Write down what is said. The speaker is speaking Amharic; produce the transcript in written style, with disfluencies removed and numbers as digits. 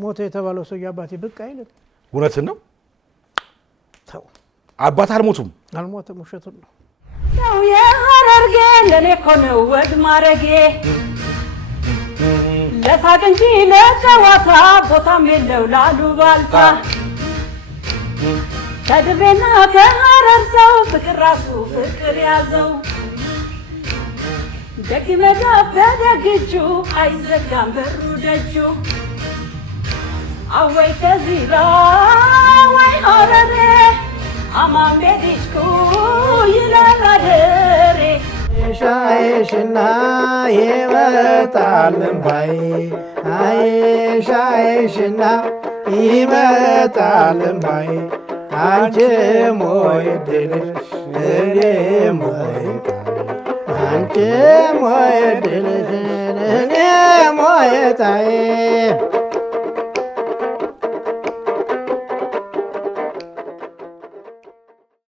ሞተ የተባለው ሰው አባቴ ብቅ አይልም እውነትን ነው ተው አባት አልሞተም ውሸቱን ነው ነው የሐረርጌ ለኔ ኮነው ወድ ማረጌ ለሳቅ እንጂ ለጨዋታ ቦታም የለው ላሉባልታ ከድሬና ከሐረር ሰው ፍቅር ራሱ ፍቅር ያዘው ደግ መዳፍ በደግጁ አይዘጋም በሩ ደጁ አወይ ከዚራ ወይ ሐረሬ አማን ቤትሽኩ ይላል አደሬ ሻይሽና ይመጣል እምባይ አይ ሻይሽና ይመጣል እምባይ አንቺም ወይ ድልሽ እኔም ወይ አንቺም ወይ ድልሽ እኔም ወይ ጣይ